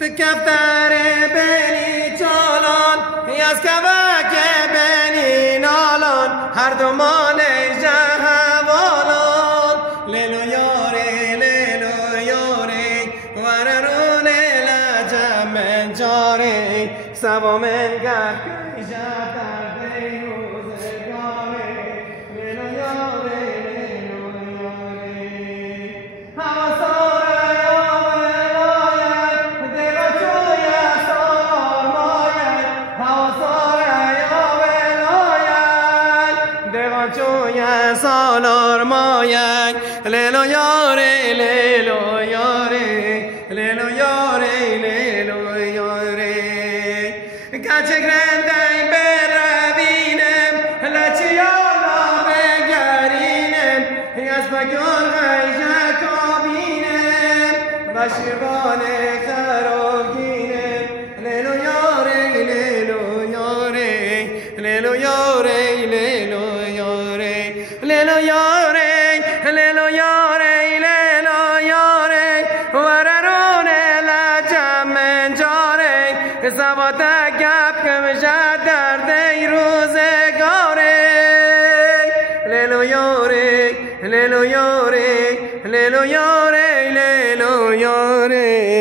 تكفتر بني چالان از کبک بنی نالان هر دو مال جهوالان لیلو یاره وررون لجم من جاره سوا من گرد سالار مایک لیلو یاره لیلو یاره لیلو یاره لیلو یاره کچک رندن بروینم لچیالا بگرینم از بگل غیجه کابینم و شیروان خراگینم لیلو یاره لیلو یاره لیلو یاره لیلو لیلو یاره وررون لجم من جاره سوات گپ کمشد در دی روزگاره لیلو یاره لیلو یاره لیلو یاره لیلو یاره